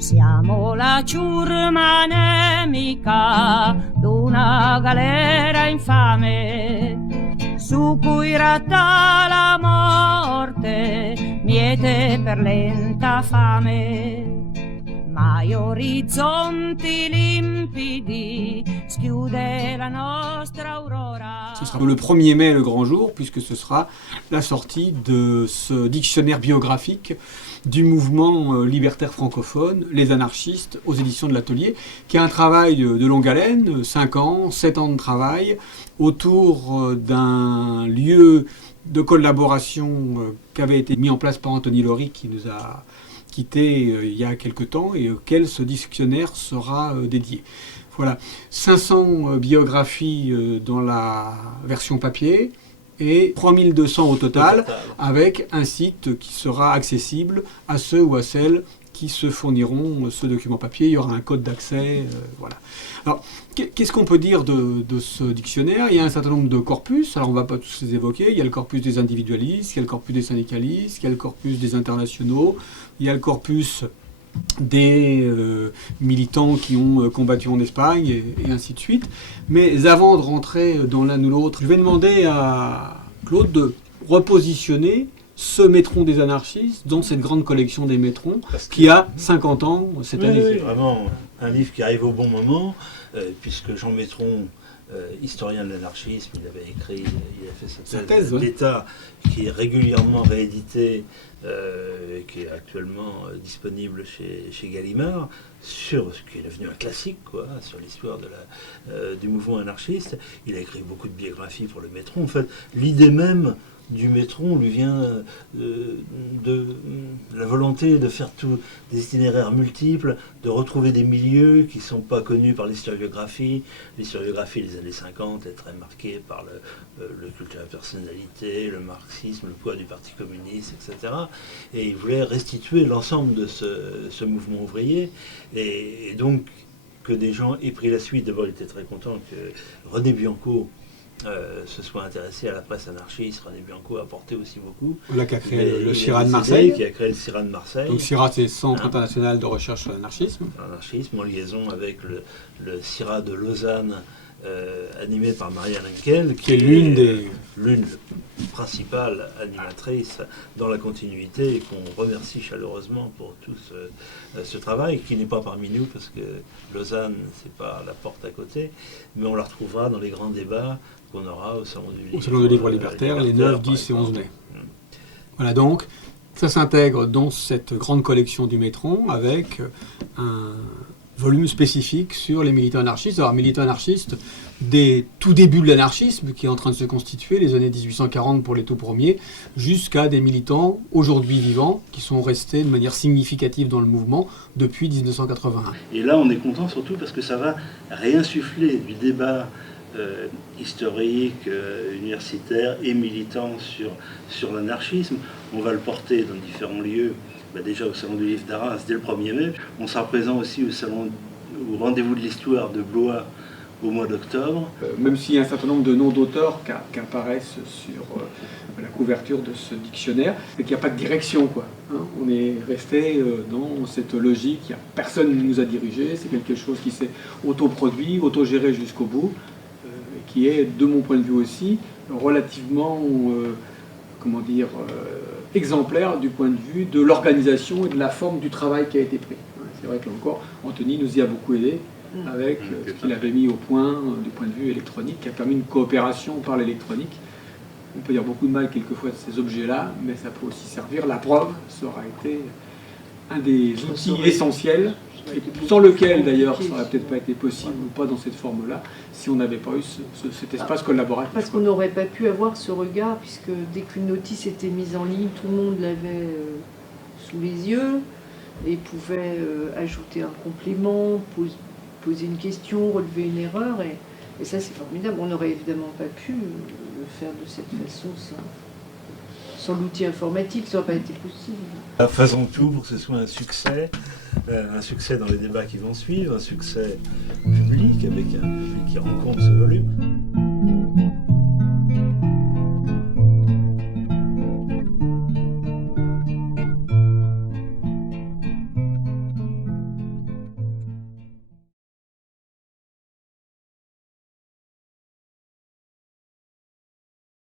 Siamo la ciurma nemica d'una galera infame, su cui ratta la morte, miete per lenta fame. Mai orizzonti limpidi schiude la nostra aurora. Ce sera le 1er mai, le grand jour, puisque ce sera la sortie de ce dictionnaire biographique du mouvement libertaire francophone, les anarchistes, aux éditions de l'Atelier, qui est un travail de longue haleine, 5 ans, 7 ans de travail, autour d'un lieu de collaboration qui avait été mis en place par Anthony Laurie, qui nous a quitté il y a quelque temps et auquel ce dictionnaire sera dédié. Voilà, 500 biographies dans la version papier et 3200 au total, avec un site qui sera accessible à ceux ou à celles qui se fourniront ce document papier. Il y aura un code d'accès. Voilà. Alors, qu'est-ce qu'on peut dire de ce dictionnaire? Il y a un certain nombre de corpus, alors on ne va pas tous les évoquer. Il y a le corpus des individualistes, il y a le corpus des syndicalistes, il y a le corpus des internationaux, il y a le corpus des militants qui ont combattu en Espagne, et ainsi de suite. Mais avant de rentrer dans l'un ou l'autre, je vais demander à Claude de repositionner ce Métron des anarchistes dans cette grande collection des Métrons qui a 50 ans cette année. Oui, vraiment un livre qui arrive au bon moment, puisque Jean Métron, historien de l'anarchisme, il avait écrit, il a fait sa thèse d'État qui est régulièrement rééditée, qui est actuellement disponible chez Gallimard, sur ce qui est devenu un classique, quoi, sur l'histoire du mouvement anarchiste. Il a écrit beaucoup de biographies pour le Métron. En fait, l'idée même du Métron lui vient de la volonté de faire des itinéraires multiples, de retrouver des milieux qui ne sont pas connus par l'historiographie. L'historiographie des années 50 est très marquée par le culte de la personnalité, le marxisme, le poids du Parti communiste, etc. Et il voulait restituer l'ensemble de ce mouvement ouvrier. Et donc, que des gens aient pris la suite. D'abord, il était très content que René Bianco se soit intéressé à la presse anarchiste. René Bianco a apporté aussi beaucoup. Là, qui a créé le CIRA de Marseille. Qui a créé le CIRA de Marseille. Donc CIRA, c'est Centre international de recherche sur l'anarchisme. L'anarchisme, en liaison avec le CIRA de Lausanne, animé par Marianne Henkel, qui est l'une des principales animatrices dans la continuité, et qu'on remercie chaleureusement pour tout ce travail, qui n'est pas parmi nous, parce que Lausanne, c'est pas la porte à côté, mais on la retrouvera dans les grands débats qu'on aura au Salon du Livre. Au Salon du Livre libertaire, les 9, 10 et 11 mai. Voilà, donc, ça s'intègre dans cette grande collection du Métron, avec un volume spécifique sur les militants anarchistes. Alors, militants anarchistes des tout débuts de l'anarchisme, qui est en train de se constituer, les années 1840 pour les tout premiers, jusqu'à des militants aujourd'hui vivants, qui sont restés de manière significative dans le mouvement depuis 1981. Et là, on est content surtout parce que ça va réinsuffler du débat historique, universitaire et militant sur l'anarchisme. On va le porter dans différents lieux. Déjà au Salon du Livre d'Arras dès le 1er mai. On sera présent aussi au rendez-vous de l'histoire de Blois au mois d'octobre. Même s'il y a un certain nombre de noms d'auteurs qui apparaissent sur la couverture de ce dictionnaire, c'est qu'il n'y a pas de direction, quoi. On est resté dans cette logique, personne ne nous a dirigés, c'est quelque chose qui s'est autoproduit, autogéré jusqu'au bout, qui est, de mon point de vue aussi, relativement, exemplaire du point de vue de l'organisation et de la forme du travail qui a été pris. C'est vrai que là encore, Anthony nous y a beaucoup aidé avec ce qu'il avait mis au point du point de vue électronique, qui a permis une coopération par l'électronique. On peut dire beaucoup de mal quelquefois de ces objets-là, mais ça peut aussi servir. La preuve, ça aura été un des outils essentiels, et sans lequel d'ailleurs ça n'aurait peut-être pas été possible ou pas dans cette forme-là, si on n'avait pas eu cet espace collaboratif. Parce qu'on n'aurait pas pu avoir ce regard, puisque dès qu'une notice était mise en ligne, tout le monde l'avait sous les yeux et pouvait ajouter un complément, poser une question, relever une erreur, et ça c'est formidable. On n'aurait évidemment pas pu le faire de cette façon sans l'outil informatique, ça n'aurait pas été possible. Faisons tout pour que ce soit un succès dans les débats qui vont suivre, un succès public avec un public qui rencontre ce volume.